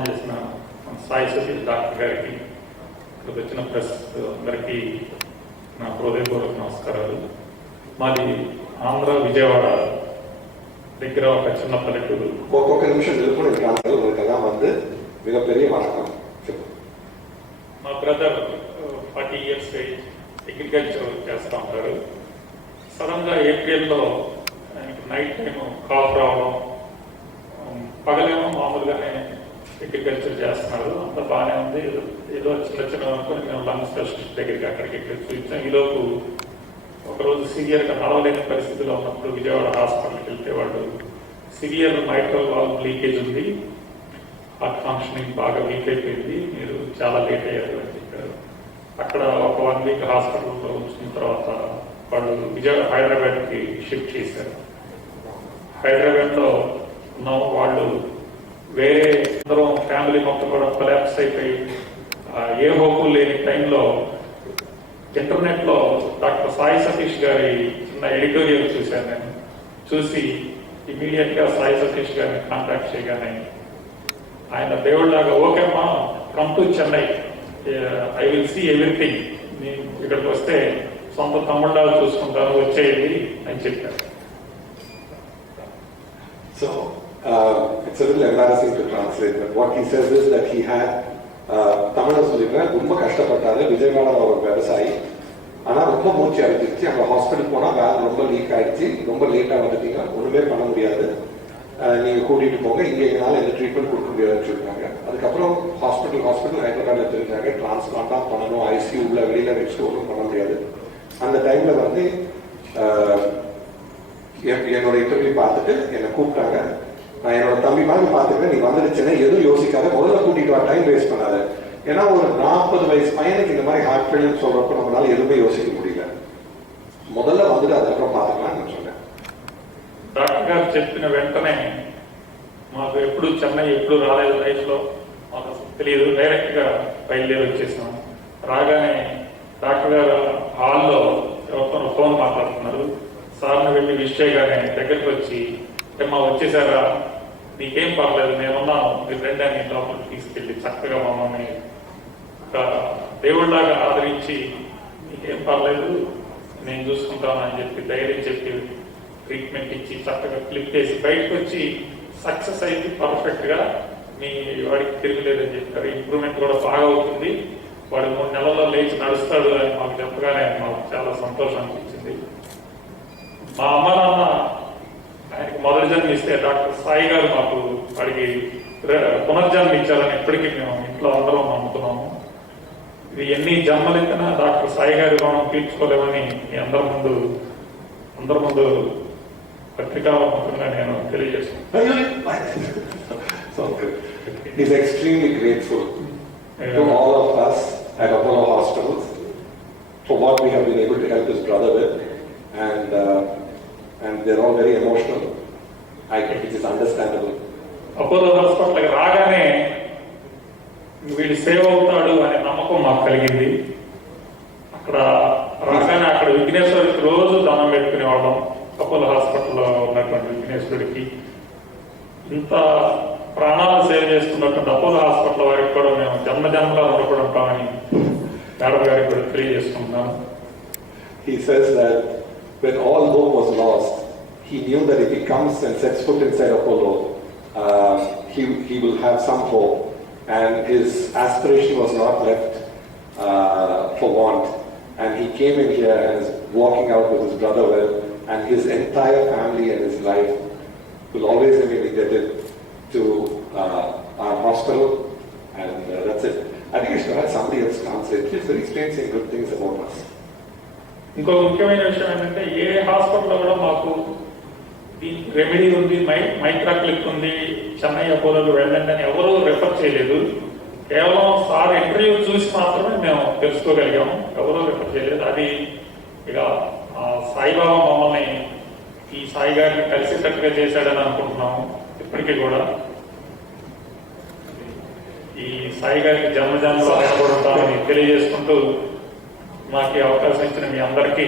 సన్మానం చేసిన సాయి సతీష్ డాక్టర్ గారికి, ఇక్కడికి వచ్చిన ప్రెస్ అందరికీ నా హృదయపూర్వక నమస్కారాలు. మాది ఆంధ్ర విజయవాడ దగ్గర ఒక చిన్న పల్లెటూరు. ఒక్కొక్క నిమిషం నిలుపుకోవడానికి మిగపెరియ వణకం. మా బ్రదర్ 40 years అగ్రికల్చర్ చేస్తూ ఉంటారు. సడన్గా ఏప్రిల్లో ఆయనకి నైట్ టైం కాఫ్ రావడం, పగలేమో మామూలుగానే అగ్రికల్చర్ చేస్తున్నారు, అంత బాగానే ఉంది. ఏదో చిన్న చిన్న అనుకుని మేము లంగ్ స్పెషలిస్ట్ దగ్గరికి అక్కడికి చూపించాం. ఈలోపు ఒకరోజు సివియర్గా నడవలేని పరిస్థితిలో ఉన్నప్పుడు విజయవాడ హాస్పిటల్కి వెళ్తే వాళ్ళు సివియర్ మైట్రల్ వాల్వ్ లీకేజ్ ఉంది, హార్ట్ ఫంక్షనింగ్ బాగా వీక్ అయిపోయింది, మీరు చాలా లేట్ అయ్యారు అని చెప్పారు. అక్కడ ఒక 1 week హాస్పిటల్లో ఉంచిన తర్వాత వాళ్ళు హైదరాబాద్కి షిఫ్ట్ చేశారు. హైదరాబాద్లో ఉన్న వాళ్ళు వేరే అందరం ఫ్యామిలీ మొత్తం కూడా కొలాప్స్ అయిపోయి ఏ హోపు లేని టైంలో ఇంటర్నెట్లో డాక్టర్ సాయి సతీష్ గారి చిన్న ఎడిటోరియల్ చూశాను. నేను చూసి ఇమీడియట్గా సాయి సతీష్ గారిని కాంటాక్ట్ చేయగానే ఆయన దేవుళ్ళలాగా, ఓకేమ్మా come to Chennai, I will see everything, నేను ఇక్కడికి వస్తే సొంత తమ్ముళ్ళగా చూసుకుంటాను, వచ్చేది అని చెప్పారు. So it's a little embarrassing to translate, but what he says is that he had தமிழ்ல சொல்லிக்கிறேன், ரொம்ப கஷ்டப்பட்டாரு. விஜயவாடா ஒரு விவசாயி, ஆனா ரொம்ப மூச்சு அடிச்சிருச்சு. அங்க ஹாஸ்பிட்டல் போனா வேலை ரொம்ப லீக் ஆயிடுச்சு, ரொம்ப லேட்டா வந்துட்டீங்க, ஒண்ணுமே பண்ண முடியாது, நீங்க கூட்டிட்டு போங்க, இங்க எங்களால எந்த ட்ரீட்மெண்ட் கொடுக்க முடியாதுன்னு சொல்லிட்டாங்க. அதுக்கப்புறம் ஹாஸ்பிட்டல் ஹைதராபாத்ல தெரிஞ்சாங்க, டிரான்ஸ்பிளான்ட் தான் பண்ணணும், ஐசியூ உள்ள வெளியில வச்சுட்டு ஒன்றும் பண்ண முடியாது. அந்த டைம்ல வந்து என்னோட இன்டர்வியூ பார்த்துட்டு என்னை கூப்பிட்டாங்க. நான் என்னோட தம்பி மாதிரி பார்த்துக்கிறேன், நீ வந்துடுச்சுன்னா எதுவும் யோசிக்காத, முதல்ல கூட்டிட்டு வா, டைம் வேஸ்ட் பண்ணாத. ஏன்னா ஒரு 40 வயசு பையனுக்கு இந்த மாதிரி ஹார்ட் ஃபெயிலியர் சொல்றப்ப நம்மளால எதுவுமே யோசிக்க முடியல, முதல்ல வந்துட்டு அதுக்கப்புறம் பார்த்துக்கலாம்னு சொன்னேன். డాక్టర్ గారు చెప్పిన వెంటనే మాకు ఎప్పుడు చెన్నై ఎప్పుడు రాలేదు లైఫ్లో, మాకు తెలియదు, డైరెక్ట్గా బయలుదేరి వచ్చేసాం. రాగానే డాక్టర్ గారు హాల్లో ఎవరితో ఫోన్ మాట్లాడుతున్నారు. సార్ని వెళ్ళి విష్ చేయగానే దగ్గరికి వచ్చి, మా వచ్చేసారా, నీకేం పర్లేదు, మేమున్నాం, మీ ఫ్రెండ్ అని లోపలికి తీసుకెళ్ళి చక్కగా మమ్మల్ని దేవుళ్ళలాగా ఆదరించి, నీకేం పర్లేదు నేను చూసుకుంటాను అని చెప్పి ధైర్యం చెప్పి ట్రీట్మెంట్ ఇచ్చి చక్కగా క్లిప్ చేసి బయటకు వచ్చి సక్సెస్ అయింది పర్ఫెక్ట్గా, మీ వాడికి తిరగలేదని చెప్పారు. ఇంప్రూవ్మెంట్ కూడా బాగా అవుతుంది, వాడు 3 నెలల్లో లేచి నడుస్తాడు అని మాకు చెప్పగానే మాకు చాలా సంతోషం అనిపించింది. మా అమ్మ నాన్న ఆయనకి మొదటి జన్మ ఇస్తే డాక్టర్ సాయి గారు మాకు వాడికి పునర్జన్మ ఇచ్చారని ఎప్పటికీ మేము ఇంట్లో అందరం నమ్ముతున్నాము. ఇది ఎన్ని జన్మలెత్తినా డాక్టర్ సాయి గారి రుణం తీర్చుకోలేమని మీ అందరి ముందు పత్రికాముఖంగా నేను తెలియజేస్తున్నాను. He's extremely grateful to all of us at Apollo Hospitals for what we have been able to help his brother with, and they're all very emotional. I think it is understandable. Apollo హాస్పిటల్కి రాగానే వీడు save అవుతాడు అనే నమ్మకం మాకు కలిగింది. అక్కడ రాగానే అక్కడ విఘ్నేశ్వరుడికి రోజు దండం పెట్టుకునేవాళ్ళం. అపోలో హాస్పిటల్లో ఉన్నటువంటి విఘ్నేశ్వరుడికి ఇంత ప్రాణాలు సేవ్ చేస్తున్నటువంటి అపోలో హాస్పిటల్ వారికి కూడా మేము జన్మజన్మలో రుణపడి ఉంటామని మేడం గారికి కూడా తెలియజేసుకుంటున్నాను. He says that when all hope was lost, he knew that if he comes and sets foot inside Apollo, he will have some hope, and his aspiration was not left for want, and he came in here and is walking out with his brother well, and his entire family and his life will always remain indebted to our hospital, and that's it. I think I should have somebody else translate. It's very strange saying good things about us. ఇంకో ముఖ్యమైన విషయం ఏంటంటే, ఏ హాస్పిటల్లో కూడా మాకు దీనికి remedy ఉంది, Micra click ఉంది, చెన్నై అపోలోకి వెళ్ళండి అని ఎవరూ రెఫర్ చేయలేదు. కేవలం సార్ ఇంటర్వ్యూ చూసి మాత్రమే మేము తెలుసుకోగలిగాము, ఎవరూ రెఫర్ చేయలేదు. అది ఇక సాయిబాబా మమ్మల్ని ఈ సాయి గారిని కలిసేటట్టుగా చేశాడని అనుకుంటున్నాము. ఇప్పటికీ కూడా ఈ సాయి గారికి జన్మజన్మలో నిలబడతామని తెలియజేసుకుంటూ మాకు ఈ అవకాశం ఇచ్చిన మీ అందరికీ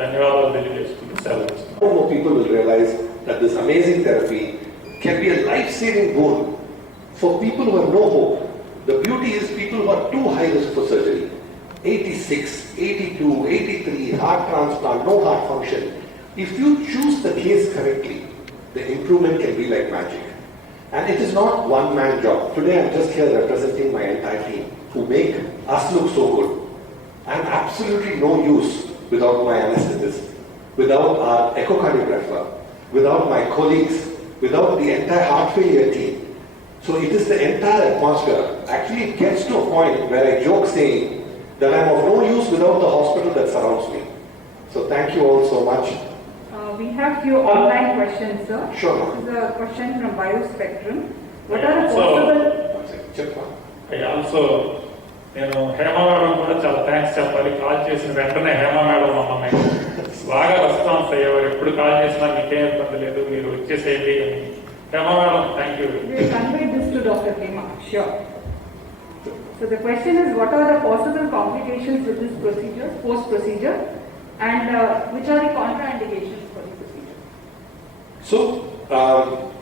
ధన్యవాదాలు తెలియజేసుకుంటూ సెలవు ఇస్తున్నాను. More people will realize that this amazing therapy can be a life-saving boon For people who have no hope, the beauty is people who are too high risk for surgery, 86, 82, 83, heart transplant, no heart function. If you choose the case correctly, the improvement can be like magic. And it is not one-man job. Today I'm just here representing my entire team who make us look so good. I'm absolutely no use without my anesthetist, without our echocardiographer, without my colleagues, without the entire heart failure team. So it is the entire atmosphere. Actually, it gets to a point where I joke saying that I'm of no use without the hospital that surrounds me. So thank you all so much. We have few online questions, sir. Sure, ma'am. This is a question from BioSpectrum. What are the So- possible... One second. Check, ma'am. Also నేను Hema madam కూడా చాలా thanks చెప్పాలి. Call చేసిన వెంటనే Hema madam మమ్మల్ని బాగా response అయ్యేవారు. ఎప్పుడు కాల్ చేసినా మీకేం ఇబ్బంది లేదు, మీరు వచ్చేసేయండి అని. Hema madam thank you. We will convey this to Dr. Hema. Sure. So the question is, what are the possible complications with this procedure, post-procedure, and which are the contraindications for the procedure? So,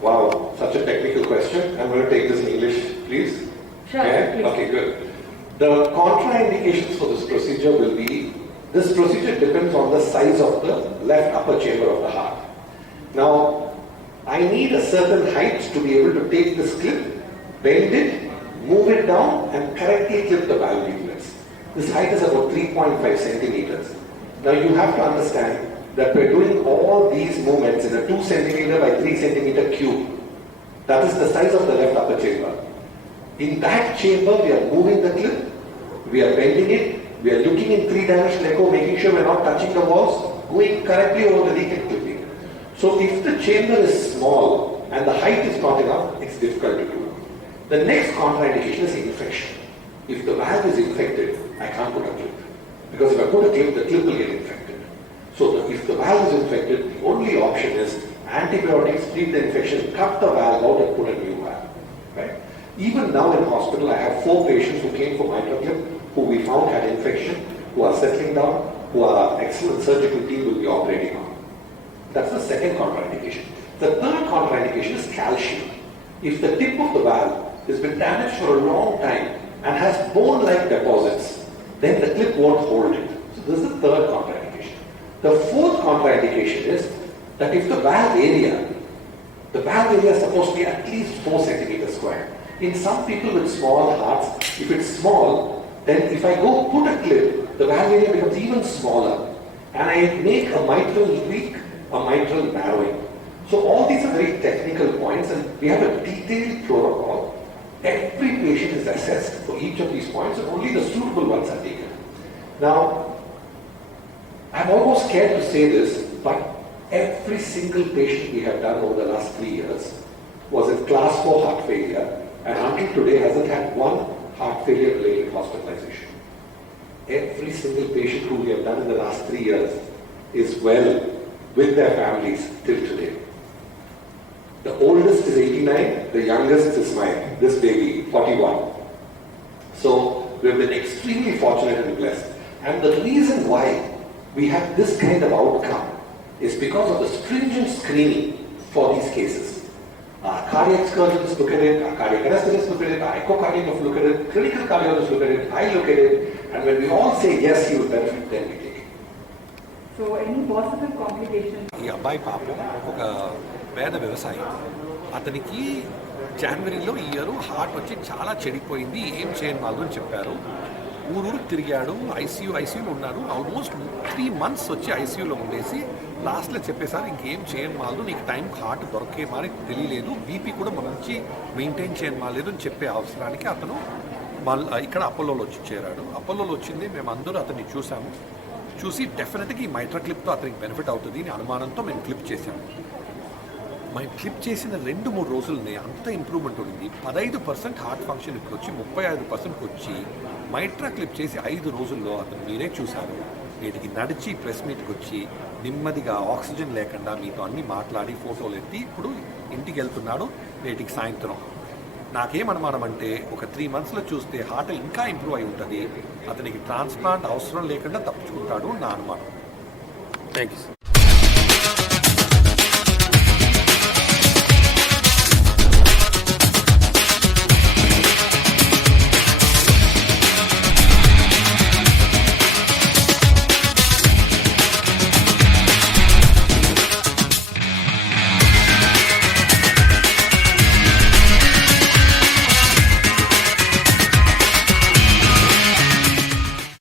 wow, such a technical question. I'm going to take this in English, please. Sure, Yeah? please. Okay, good. The contraindications for this procedure will be, this procedure depends on the size of the left upper chamber of the heart. Now, I need a certain height to be able to take this clip, bend it, move it down, and correctly clip the valve leaflets. This height is about 3.5 centimeters. Now, you have to understand that we're doing all these movements in a 2 centimeter by 3 centimeter cube. That is the size of the left upper chamber. In that chamber, we are moving the clip, we are bending it, we are looking in 3-dimensional echo, making sure we're not touching the walls, going correctly over the leak and clipping. So if the chamber is small and the height is not enough, it's difficult to do. The next contraindication is infection. If the valve is infected, I can't put a clip. Because if I put a clip, the clip will get infected. So if the valve is infected, the only option is antibiotics, treat the infection, cut the valve out and put a new valve. Right? Even now in hospital, I have 4 patients who came for MitraClip, who we found had infection, who are settling down, who our excellent surgical team will be operating on. That's the second contraindication. The third contraindication is calcium. If the tip of the valve has been damaged for a long time and has bone-like deposits, then the clip won't hold it. So this is the third contraindication. The fourth contraindication is that if the valve area is supposed to be at least 4 centimeters square. In some people with small hearts, if it's small, then if I go put a clip, the valve area becomes even smaller. And I make a mitral leak, a mitral narrowing. So all these are very technical points, and we have a detailed protocol. Every patient is assessed for each of these points, and only the suitable ones are taken. Now, I'm almost scared to say this, but every single patient we have done over the last 3 years was in class 4 heart failure, and until today hasn't had one heart failure related hospitalization. Every single patient who we have done in the last 3 years is well with their families till today. The oldest is 89, the youngest is this baby, 41. So we have been extremely fortunate and blessed. And the reason why we have this kind of outcome is because of the stringent screening for these cases. Our cardiac surgeons look at it, our cardiac anesthetists look at it, our echocardiographer look at it, clinical cardiologists look at it, I look at it, and when we all say yes, he will benefit, then we take it. So any possible complications? ఈ అబ్బాయి పాపం ఒక పేద వ్యవసాయి. అతనికి జనవరిలో ఈ year heart వచ్చి చాలా చెడిపోయింది, ఏం చేయని వాళ్ళు అని చెప్పారు. ఊరు తిరిగాడు, ఐసీయూలో ఉన్నాడు. ఆల్మోస్ట్ 3 months వచ్చి ఐసీయూలో ఉండేసి లాస్ట్లో చెప్పేసారు ఇంకేం చేయని వాళ్ళు, నీకు టైంకి హార్ట్ దొరికే మరి తెలియలేదు, బీపీ కూడా మంచి మెయింటైన్ చేయని మాలేదు అని చెప్పే అవసరానికి అతను ఇక్కడ అపోలోలో వచ్చి చేరాడు. అపోలోలో వచ్చింది మేము అందరూ అతన్ని చూసి డెఫినెట్గా ఈ MitraClipతో అతనికి బెనిఫిట్ అవుతుంది అని అనుమానంతో మేము క్లిప్ చేశాము. మేము క్లిప్ చేసిన 2-3 రోజులనే అంత ఇంప్రూవ్మెంట్ ఉంది. 15% హార్ట్ ఫంక్షన్ ఇప్పుడు వచ్చి 35%కి వచ్చి MitraClip చేసి 5 రోజుల్లో అతను మీరే చూశారు. వీటికి నడిచి ప్రెస్ మీట్కి వచ్చి నెమ్మదిగా ఆక్సిజన్ లేకుండా మీతో అన్ని మాట్లాడి ఫోటోలు ఎత్తి ఇప్పుడు ఇంటికి వెళ్తున్నాడు నేటికి సాయంత్రం. నాకేమనుమానం అంటే ఒక 3 monthsలో చూస్తే హార్ట్ ఇంకా ఇంప్రూవ్ అయి ఉంటుంది, అతనికి ట్రాన్స్ప్లాంట్ అవసరం లేకుండా తప్పించుకుంటాడు నా అనుమానం. Thank you.